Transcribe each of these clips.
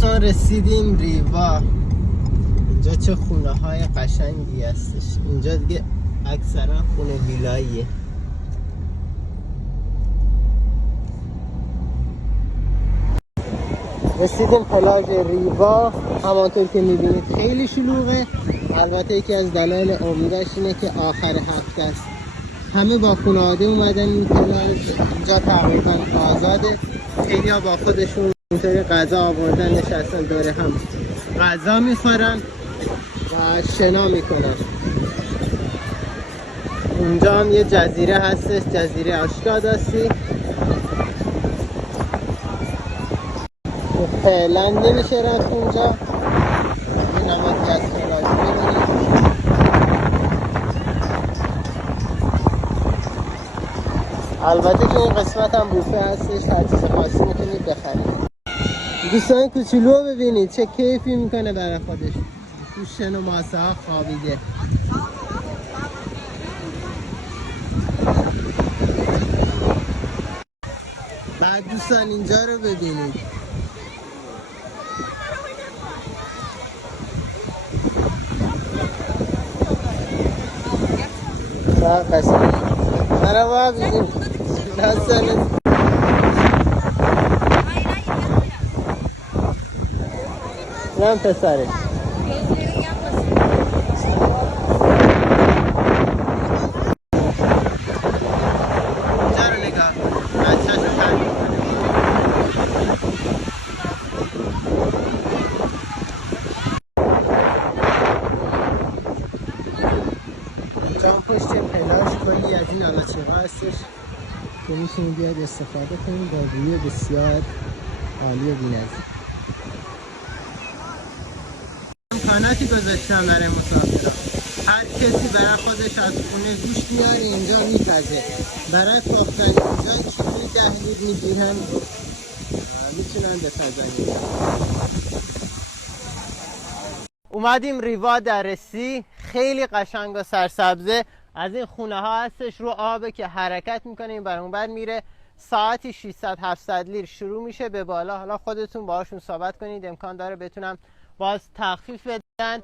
دوستان رسیدیم ریوا. اینجا چه خونه های قشنگی هستش. اینجا دیگه اکثرا خونه ویلاییه. رسیدیم پلاژ ریوا. همانطور که میبینید خیلی شلوغه. البته یکی از دلایل امیدش اینه که آخر هفته است. همه با خانواده اومدن این پلاژ. اینجا تقریبا آزاده. خیلی ها با خودشون اینطوری غذا آوردن نشستن دور هم غذا میخورن و شنا میکنن. اونجا هم یه جزیره هستش، جزیره آشکاداسی. فعلا نمیشه رفت اونجا. این هم یکی از پلاژ ببینید. البته که این قسمت هم بوفه هستش، هر چیز خاصی میتونید بخرید. دوستان کوچولو رو ببینید چه کیفی میکنه برای خودش. تو شن و ماسه ها خوابیده. بعد دوستان اینجا رو ببینید. چقدر قشنگ. مرحبا ببینید. نستانید. نام پسره. اینجا رو نگاه. بچه‌شو ترک کنه. اینجا هم پشت پلاژ کلی از این آلاچیقا هستش که میتونید بیاید استفاده کنید با ویو بسیار عالی و بی‌نظیر. امکاناتی گذاشتم برای مسافران. هر کسی برای خودش از خونه گوشت میاره اینجا میپزه. برای پختن اینجا کیلویی 10 لیتر میگیرن، میتونن بپزن. اومدیم ریوا درسی. خیلی قشنگ و سرسبزه. از این خونه ها هستش رو آبه که حرکت میکنه این بر اون بر میره. ساعتی 600-700 لیتر شروع میشه به بالا. حالا خودتون باهاشون صحبت کنید، امکان داره بتونم باز تخفیف بدن.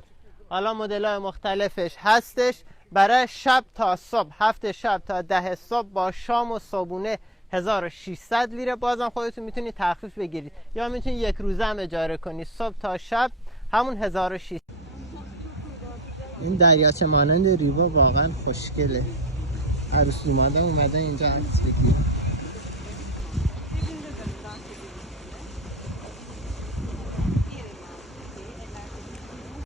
حالا مدل‌های مختلفش هستش. برای شب تا صبح، 7 شب تا 10 صبح با شام و صبحونه 1600 لیره. بازم خودتون میتونید تخفیف بگیرید یا میتونید یک روزه هم اجاره کنید صبح تا شب همون 1600. این دریاچه مانند ریوا واقعا خوشگله. عروس اومدن اینجا عکس بگیرید.